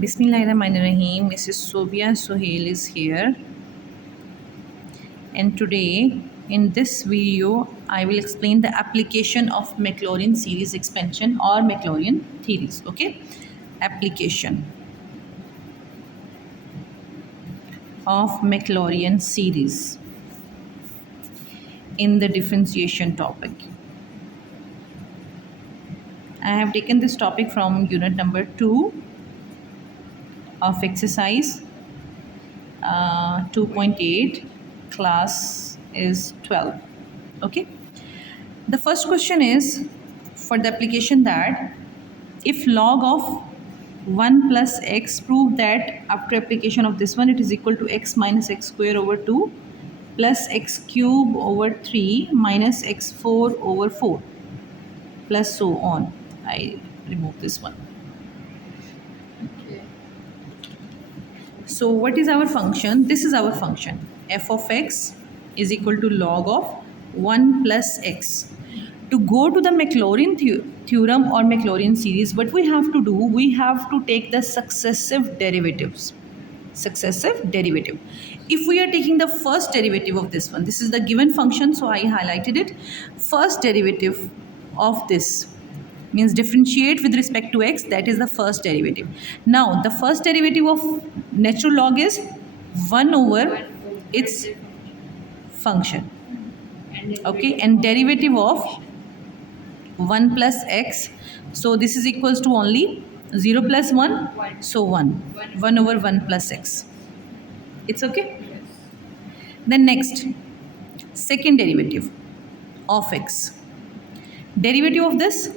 Bismillahirrahmanirrahim. Mrs. Sobia Sohail is here, and today in this video I will explain the application of Maclaurin series expansion or Maclaurin theories. Okay, application of Maclaurin series in the differentiation topic. I have taken this topic from unit number 2 of exercise 2.8. Class is 12. Okay, the first question is for the application that if log of 1 plus x, prove that after application of this one it is equal to x minus x square over 2 plus x cube over 3 minus x4 over 4 plus so on. I remove this one. So what is our function? This is our function. F of x is equal to log of 1 plus x. To go to the Maclaurin theorem or Maclaurin series, what we have to do, we have to take the successive derivatives. Successive derivative. If we are taking the first derivative of this one, this is the given function, so I highlighted it. First derivative of this means differentiate with respect to x, that is the first derivative. Now the first derivative of natural log is 1 over its function. Okay, and derivative of 1 plus x, so this is equals to only 0 plus 1, so 1 over 1 plus x. It's okay. Then next, second derivative of x, derivative of this,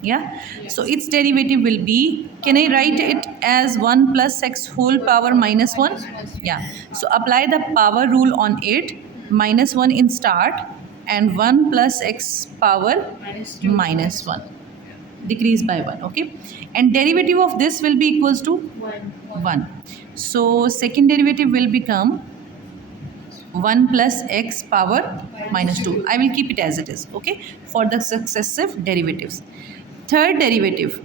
yeah, so its derivative will be, can I write it as 1 plus x whole power minus 1? Yeah, so apply the power rule on it, minus 1 in start and 1 plus x power minus 1, decrease by 1. Okay, and derivative of this will be equals to 1. So second derivative will become 1 plus x power minus 2. I will keep it as it is, okay, for the successive derivatives. Third derivative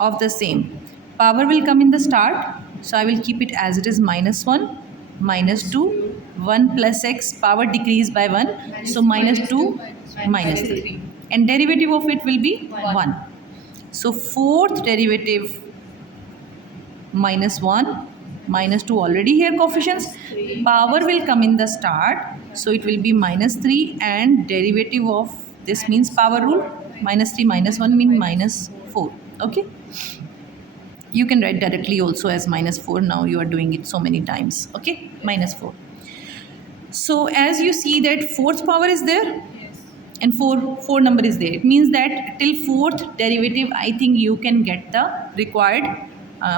of the same, power will come in the start, so I will keep it as it is, minus 1, minus 2, 1 plus x power decrease by 1, so minus 2, minus 3. And derivative of it will be 1. So fourth derivative, minus 1, minus 2 already here coefficients, power will come in the start, so it will be minus 3, and derivative of this means power rule, minus 3 minus 1 mean minus 4. Okay, you can write directly also as minus 4, now you are doing it so many times. Okay, minus 4. So as you see that fourth power is there and 4 number is there, it means that till fourth derivative I think you can get the required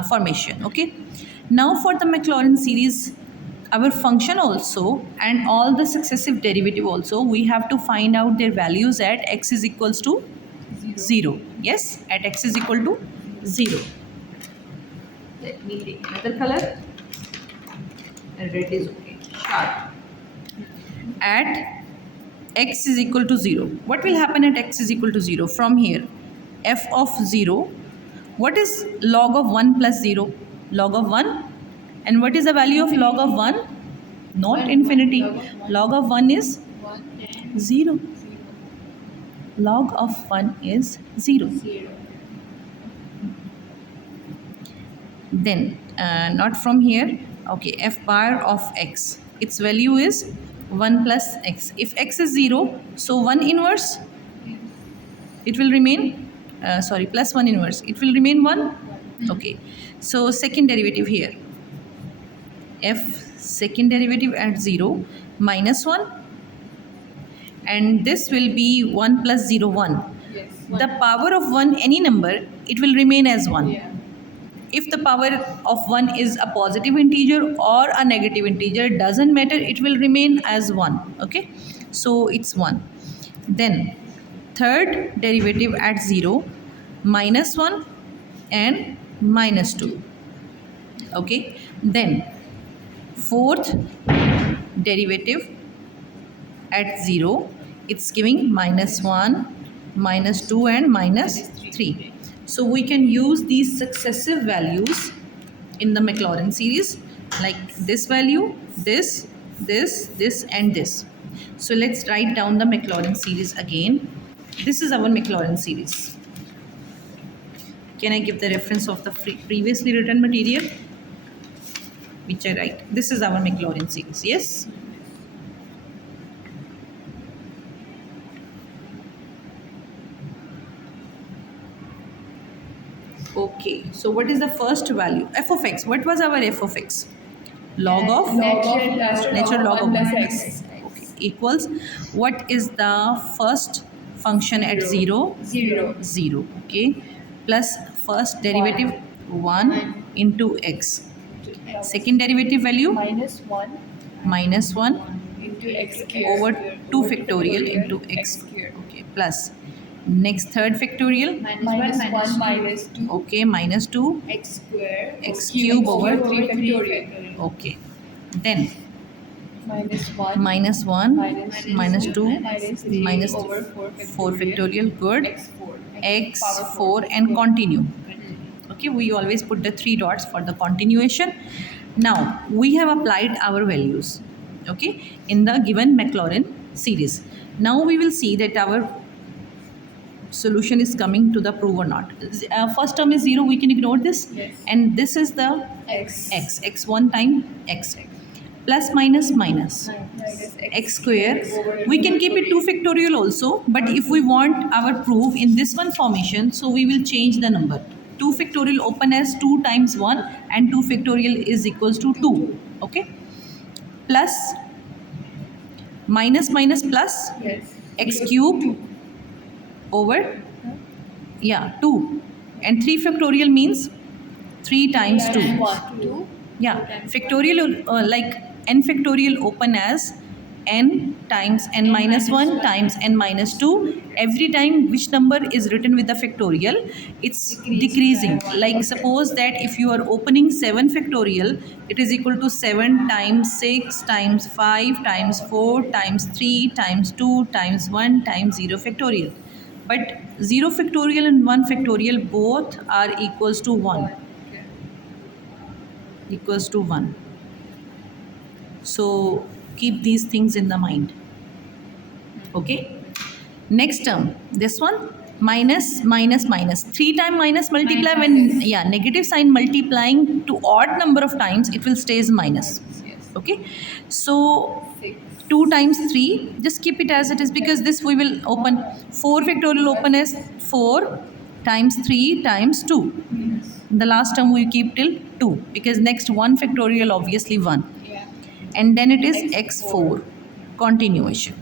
formation. Okay, now for the Maclaurin series, our function also and all the successive derivative also, we have to find out their values at x is equals to 0. Yes, at x is equal to 0. Let me take another color. Red is okay. Sharp. At x is equal to 0. What will happen at x is equal to 0? From here, f of 0. What is log of 1 plus 0? Log of 1. And what is the value of log of 1? Not infinity. Log of 1 is 0. Log of 1 is 0. Then not from here. Okay, f bar of x, its value is 1 plus x. If x is 0, so 1 inverse, it will remain plus 1 inverse, it will remain 1. Okay, so second derivative here, f second derivative at 0 minus 1, and this will be 1 plus 0 1. The power of 1 any number, it will remain as 1. If the power of 1 is a positive integer or a negative integer, doesn't matter, it will remain as 1. Okay, so it's 1. Then third derivative at 0, minus 1 and minus 2. Okay, then fourth derivative at 0, it's giving minus 1, minus 2 and minus 3. So we can use these successive values in the Maclaurin series, like this value, this, this and this. So let's write down the Maclaurin series again. This is our Maclaurin series. Can I give the reference of the previously written material which I write? This is our Maclaurin series, yes? Okay, so what is the first value? F of x. What was our f of x? Log of natural log of 1 plus x. Okay, equals. What is the first function at 0? 0. Okay, plus first derivative 1 into x. Second derivative value minus 1 over 2 factorial into x. Okay, plus next third factorial. minus 2 Okay, minus 2 x square x cube over 3 factorial okay, then minus 1 minus 1 minus 2 minus 3 minus over 4 factorial, good, x4 x4 and continue. Okay, we always put the 3 dots for the continuation. Now we have applied our values, okay, in the given Maclaurin series. Now we will see that our solution is coming to the proof or not. First term is 0, we can ignore this. Yes. And this is the x x 1 time x, plus minus minus x square. We can keep it 2 factorial also, but if we want our proof in this one formation, so we will change the number. 2 factorial open as 2 times 1 and 2 factorial is equals to 2. Okay, plus minus minus plus yes x cube over 2 and 3 factorial means 3 times 2. 1 2 Yeah, factorial like n factorial open as n times n minus 1 times n minus 2. Every time which number is written with the factorial, it's decreasing. Like suppose that if you are opening 7 factorial, it is equal to 7 times 6 times 5 times 4 times 3 times 2 times 1 times 0 factorial. But 0 factorial and 1 factorial both are equals to 1. Equals to 1. So keep these things in the mind. Okay. Next term, this one minus minus minus. 3 times minus multiply when negative sign multiplying to odd number of times, it will stay as minus. yes Okay. So 6 2 times 3, just keep it as it is, because this we will open 4 factorial open as 4 times 3 times 2. The last term we keep till 2 because next 1 factorial obviously 1, yeah and then it is x4 continuation.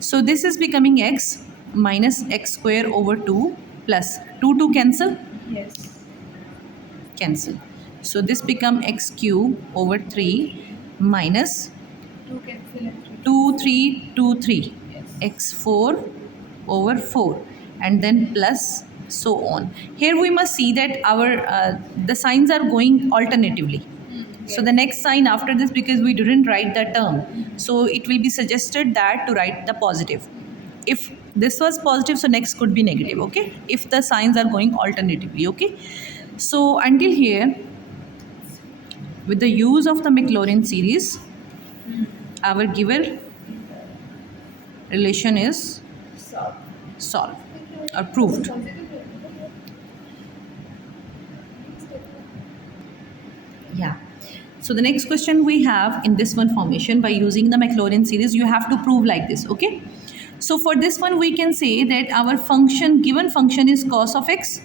So this is becoming x minus x square over 2 plus 2 cancel, yes so this become x cube over 3 minus 2 cancel and 2 3 2 3 yes x4 over 4 and then plus so on. Here we must see that our the signs are going alternatively. So the next sign after this, because we didn't write the term, so it will be suggested that to write the positive. If this was positive, so next could be negative. Okay, if the signs are going alternatively. Okay, so until here, with the use of the Maclaurin series, our given relation is solved or proved. Yeah. So the next question we have in this one formation, by using the Maclaurin series, you have to prove like this. Okay. So for this one, we can say that our function, given function is cos of x.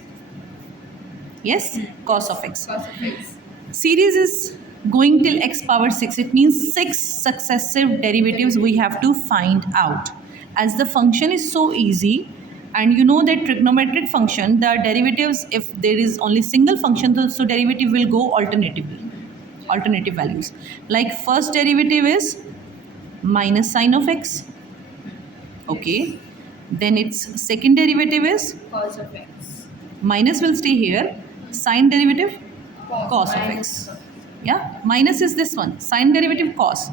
Yes, cos of x. cos of x Series is going till x power 6. It means 6 successive derivatives we have to find out. As the function is so easy, and you know that trigonometric function, the derivatives, if there is only single function, so derivative will go alternative values. Like first derivative is minus sine of x. Okay. Then its second derivative is cos of x minus will stay here. Sine derivative cos of x. Yeah, minus is this one, sine derivative cos.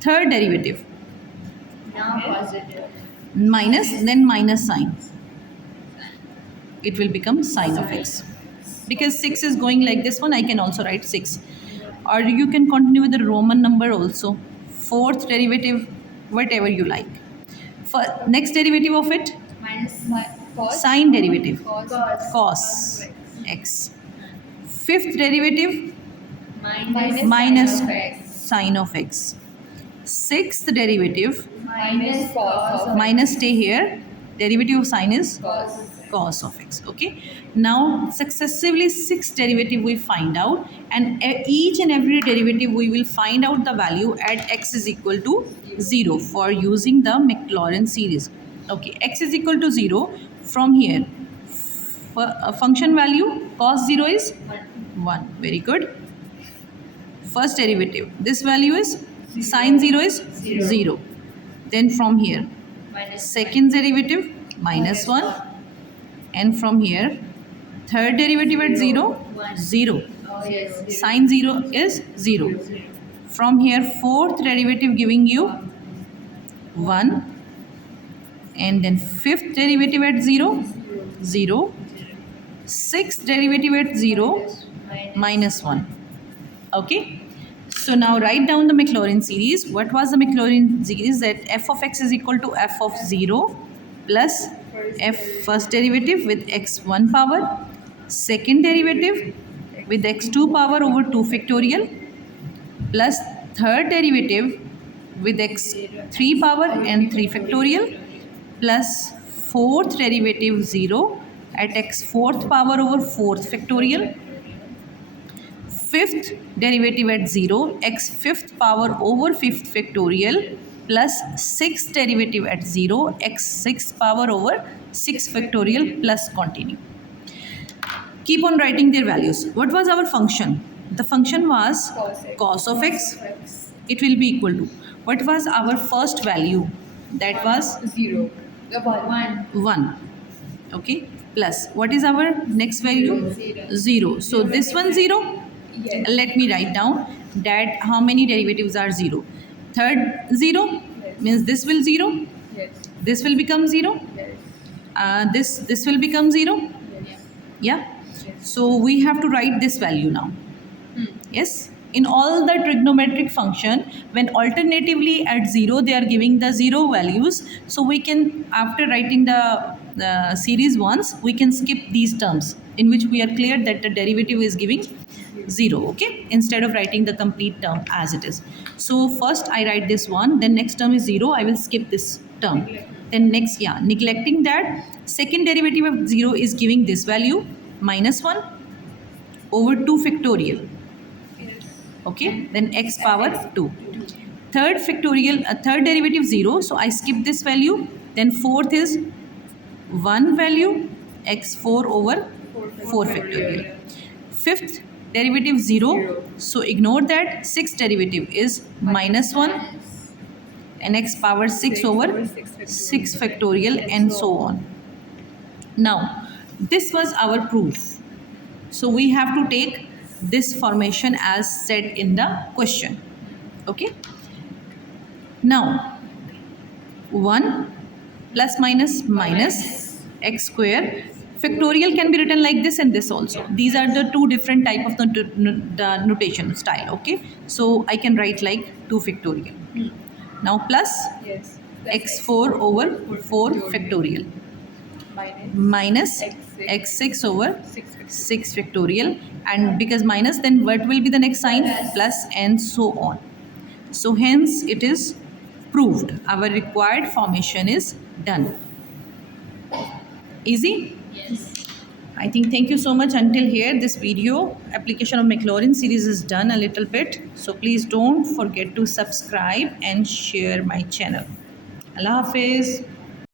Third derivative now positive minus, then minus sine. it will become sine of x. Because 6 is going like this one, I can also write 6. Or you can continue with the Roman number also. Fourth derivative, whatever you like. For next derivative of it, Minus cos. sine derivative, Cos. cos x. Fifth derivative, Minus sine of x. Sixth derivative, minus cos of minus stay here, derivative of sine is cos. cos of x. Okay, now successively 6 derivative we find out, and each and every derivative we will find out the value at x is equal to 0 for using the Maclaurin series. Okay, x is equal to 0. From here, function value cos 0 is 1. Very good. First derivative, this value is sine 0 is 0. Then from here, second derivative minus 1, and from here third derivative at 0 0, Yes. sine 0 is 0. From here fourth derivative giving you 1, and then fifth derivative at 0 0, sixth derivative at 0 minus 1. Okay, so now write down the Maclaurin series. What was the Maclaurin series? That f of x is equal to f of 0 plus f first derivative with x1 power, second derivative with x2 power over 2 factorial, plus third derivative with x3 power and 3 factorial, plus fourth derivative 0 at x fourth power over 4th factorial, fifth derivative at 0 x fifth power over 5th factorial, plus sixth derivative at 0 x sixth power over 6 factorial, plus continue. Keep on writing their values. What was our function? The function was cos of x. It will be equal to, what was our first value? That was 0. 1. 1. Okay, plus what is our next value? 0. So this one 0. Yes. Let me write down that how many derivatives are 0. Third 0 means this will 0, Yes. this will become 0, Yes. this will become 0. Yes. Yeah, so we have to write this value now. Yes, in all the trigonometric function, when alternatively at 0 they are giving the 0 values, so we can, after writing the series once, we can skip these terms in which we are clear that the derivative is giving 0. Okay, instead of writing the complete term as it is. So first I write this one, then next term is 0, I will skip this term. Then next, yeah, neglecting that, second derivative of 0 is giving this value minus 1 over 2 factorial. Yes. Okay, then x power 2. Third factorial, third derivative 0, so I skip this value. Then fourth is 1 value x4 over 4 factorial. Fifth derivative 0, so ignore that. Sixth derivative is minus 1 and x power 6 over 6 factorial, and so on. Now this was our proof, so we have to take this formation as said in the question. Okay, now 1 plus minus minus x square factorial can be written like this and this also. These are the two different type of the notation style. Okay, so I can write like 2 factorial. Now plus Yes. x4 over 4 factorial minus x6 over 6 factorial, and because minus, then what will be the next sign? Plus, and so on. So hence it is proved. Our required formation is done. Easy? Yes. I think thank you so much. Until here, this video application of Maclaurin series is done a little bit. So please don't forget to subscribe and share my channel. Allah Hafiz.